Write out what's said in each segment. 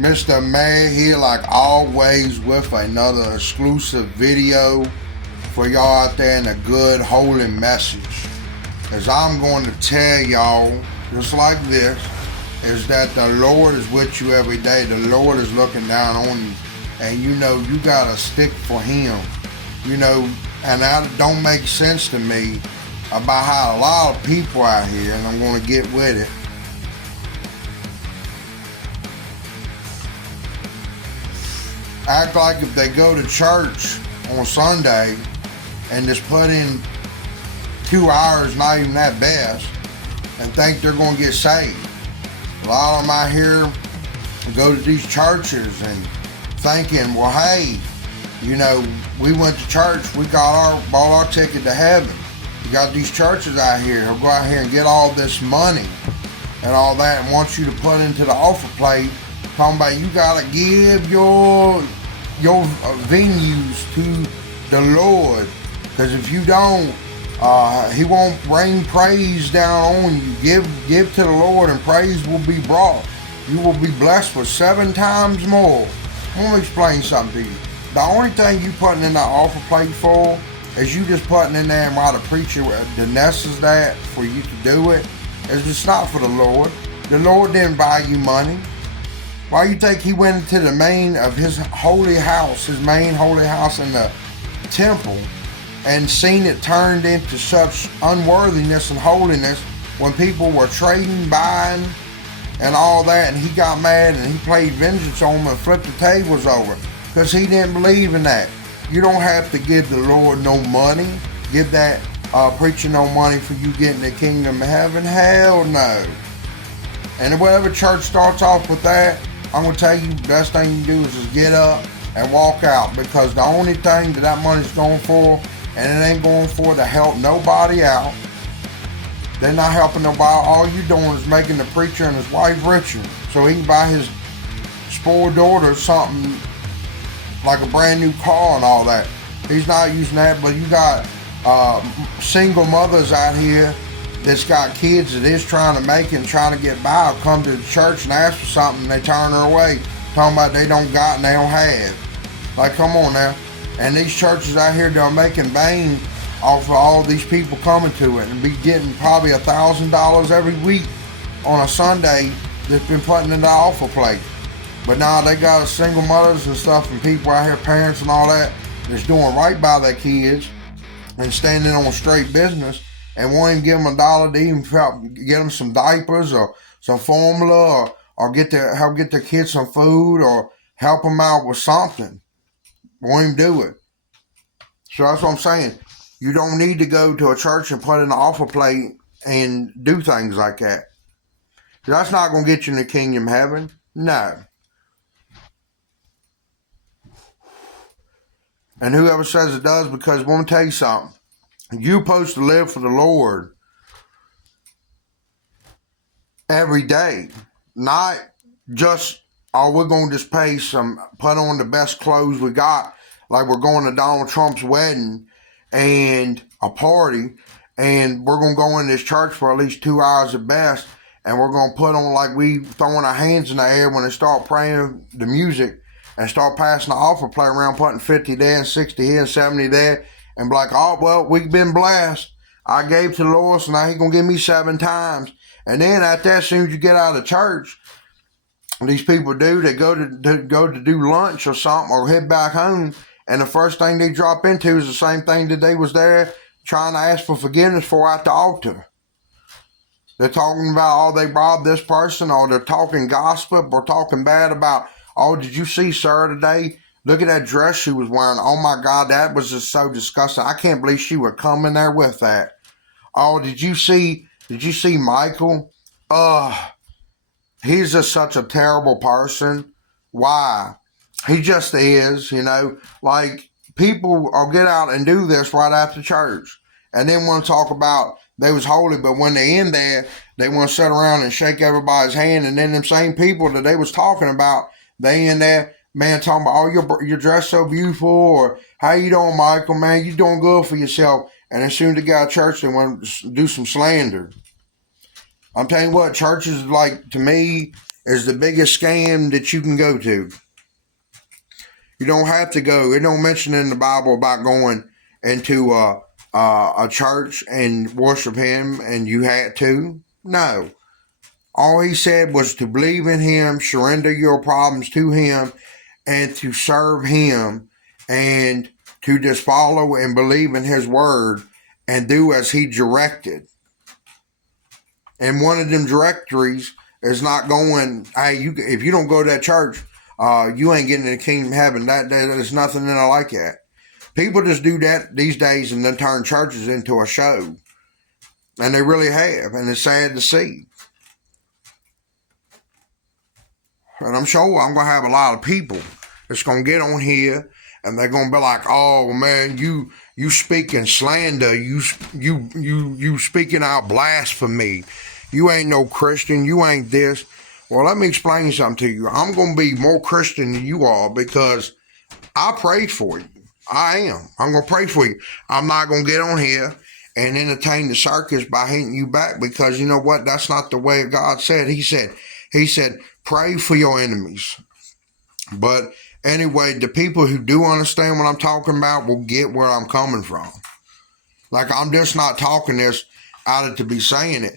Mr. Mayor here, like always, with another exclusive video for y'all out there and a good, holy message. As I'm going to tell y'all, just like this, is that the Lord is with you every day. The Lord is looking down on you. And you know, you got to stick for Him. You know, and that don't make sense to me about how a lot of people out here, and I'm going to get with it, act like if they go to church on Sunday and just put in 2 hours, not even that best, and think they're going to get saved. A lot of them out here go to these churches and thinking, well, hey, you know, we went to church, we bought our ticket to heaven. You got these churches out here who'll go out here and get all this money and all that and want you to put into the offer plate, talking about you got to give your venues to the Lord, because if you don't, He won't rain praise down on you. Give to the Lord and praise will be brought. You will be blessed for 7 times more. I'm going to explain something to you. The only thing you putting in the offer plate for is you just putting in there, and while the preacher denesses that for you to do it, is it's not for the Lord. The Lord didn't buy you money. Why you think He went into the main of His holy house, His main holy house in the temple, and seen it turned into such unworthiness and holiness when people were trading, buying, and all that, and He got mad and He played vengeance on them and flipped the tables over because He didn't believe in that. You don't have to give the Lord no money. Give that preacher no money for you getting the kingdom of heaven. Hell no. And whatever church starts off with that, I'm going to tell you, the best thing you can do is just get up and walk out, because the only thing that money's going for, and it ain't going for to help nobody out. They're not helping nobody. All you doing is making the preacher and his wife richer so he can buy his spoiled daughter something like a brand new car and all that. He's not using that, but you got single mothers out here that's got kids that is trying to make it and trying to get by, come to the church and ask for something and they turn her away, talking about they don't got and they don't have. Like, come on now. And these churches out here, they're making bang off of all these people coming to it and be getting probably $1,000 every week on a Sunday that's been putting in the offer plate. But now they got single mothers and stuff and people out here, parents and all that, that's doing right by their kids and standing on straight business and won't even give them $1 to even help get them some diapers or some formula or help get their kids some food or help them out with something. Won't even do it. So that's what I'm saying. You don't need to go to a church and put in an offer plate and do things like that. That's not going to get you in the kingdom of heaven. No. And whoever says it does, because I'm going to tell you something. You're supposed to live for the Lord every day. Not just, oh, we're going to just put on the best clothes we got, like we're going to Donald Trump's wedding and a party, and we're going to go in this church for at least 2 hours at best, and we're going to put on like we throwing our hands in the air when they start playing the music and start passing the offer plate around, putting 50 there and 60 here and 70 there, and be like, oh, well, we've been blessed. I gave to the Lord, so now He's going to give me 7 times. And then at that, as soon as you get out of church, these people they go to do lunch or something or head back home, and the first thing they drop into is the same thing that they was there trying to ask for forgiveness for at the altar. They're talking about, oh, they robbed this person, or they're talking gossip or talking bad about, oh, did you see Sarah today? Look at that dress she was wearing. Oh my God, that was just so disgusting. I can't believe she would come in there with that. Oh, did you see Michael? He's just such a terrible person. Why? He just is, you know. Like, people will get out and do this right after church. And then want to talk about they was holy, but when they in there, they want to sit around and shake everybody's hand. And then them same people that they was talking about, they in there, man, talking about, oh, you're dressed so beautiful, or how you doing, Michael, man, you doing good for yourself. And as soon as they got to church, they want to do some slander. I'm telling you what, church is like, to me, is the biggest scam that you can go to. You don't have to go. It don't mention in the Bible about going into a church and worship him, and you had to. No. All he said was to believe in him, surrender your problems to him, and to serve him, and to just follow and believe in his word and do as he directed. And one of them directories is not going, hey, if you don't go to that church, you ain't getting in the kingdom of heaven. There's nothing in it like that. People just do that these days and then turn churches into a show. And they really have. And it's sad to see. And I'm sure I'm going to have a lot of people that's going to get on here and they're going to be like, oh, man, you speaking slander. You speaking out blasphemy. You ain't no Christian. You ain't this. Well, let me explain something to you. I'm going to be more Christian than you are because I prayed for you. I am. I'm going to pray for you. I'm not going to get on here and entertain the circus by hating you back because you know what? That's not the way God said. He said, pray for your enemies. But anyway, the people who do understand what I'm talking about will get where I'm coming from. Like, I'm just not talking this out of to be saying it.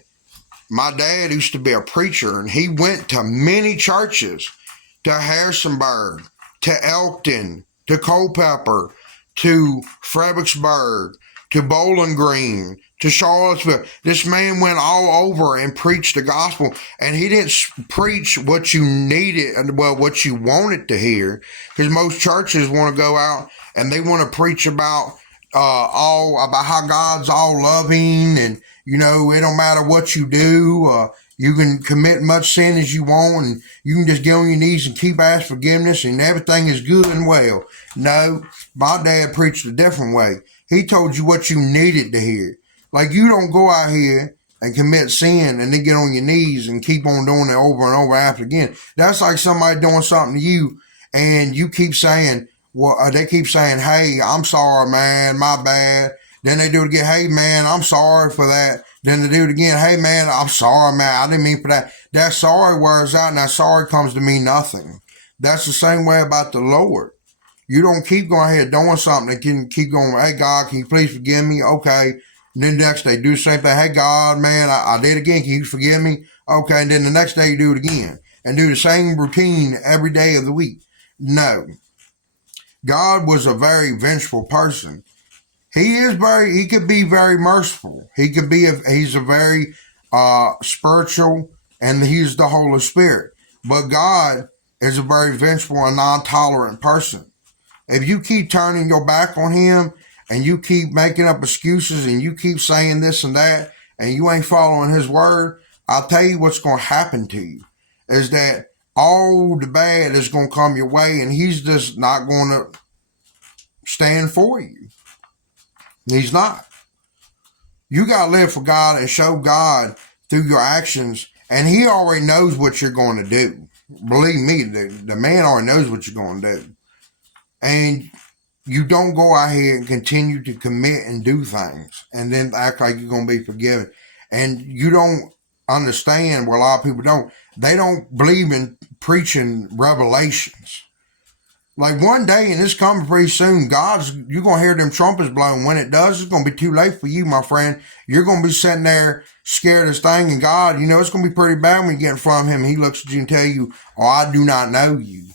My dad used to be a preacher, and he went to many churches, to Harrisonburg, to Elkton, to Culpeper, to Fredericksburg, to Bowling Green, to Charlottesville. This man went all over and preached the gospel, and he didn't preach what you needed, well, what you wanted to hear, because most churches want to go out and they want to preach about about how God's all loving, and you know it don't matter what you do. You can commit much sin as you want, and you can just get on your knees and keep asking forgiveness, and everything is good and well. No, my dad preached a different way. He told you what you needed to hear. Like, you don't go out here and commit sin and then get on your knees and keep on doing it over and over after again. That's like somebody doing something to you, and you keep saying, well, they keep saying, hey, I'm sorry, man, my bad. Then they do it again, hey, man, I'm sorry for that. Then they do it again, hey, man, I'm sorry, man, I didn't mean for that. That sorry wears out, and that sorry comes to mean nothing. That's the same way about the Lord. You don't keep going ahead doing something and can keep going, hey, God, can you please forgive me? Okay. And then the next day, do the same thing. Hey, God, man, I did it again. Can you forgive me? Okay. And then the next day, you do it again. And do the same routine every day of the week. No. God was a very vengeful person. He could be very merciful. He's a very spiritual, and he's the Holy Spirit. But God is a very vengeful and non-tolerant person. If you keep turning your back on him and you keep making up excuses and you keep saying this and that and you ain't following his word, I'll tell you what's going to happen to you is that all the bad is going to come your way, and he's just not going to stand for you. He's not. You got to live for God and show God through your actions, and he already knows what you're going to do. Believe me, the man already knows what you're going to do. And you don't go out here and continue to commit and do things and then act like you're going to be forgiven. And you don't understand, well, a lot of people don't. They don't believe in preaching revelations. Like one day, and it's coming pretty soon, you're going to hear them trumpets blowing. When it does, it's going to be too late for you, my friend. You're going to be sitting there scared of this thing, and God, you know, it's going to be pretty bad when you get in front of him. He looks at you and tell you, oh, I do not know you.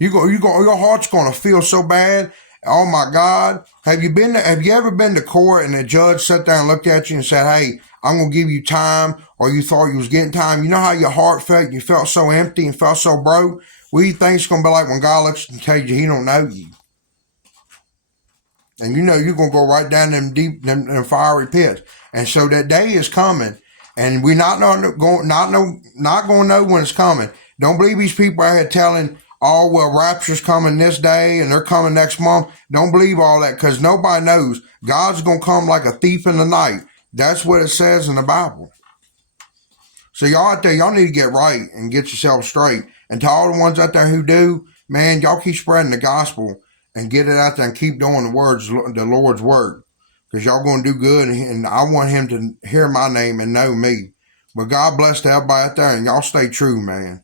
Your heart's going to feel so bad. Oh my God. Have you ever been to court and the judge sat there and looked at you and said, hey, I'm going to give you time, or you thought you was getting time? You know how your heart felt? You felt so empty and felt so broke. What do you think it's going to be like when God looks and tells you he don't know you? And you know you're going to go right down them deep, them fiery pits. And so that day is coming, and we're not going to know when it's coming. Don't believe these people out here telling, oh, well, rapture's coming this day and they're coming next month. Don't believe all that, because nobody knows. God's going to come like a thief in the night. That's what it says in the Bible. So y'all out there, y'all need to get right and get yourself straight. And to all the ones out there who do, man, y'all keep spreading the gospel and get it out there and keep doing the Lord's word. Because y'all going to do good, and I want him to hear my name and know me. But God bless to everybody out there, and y'all stay true, man.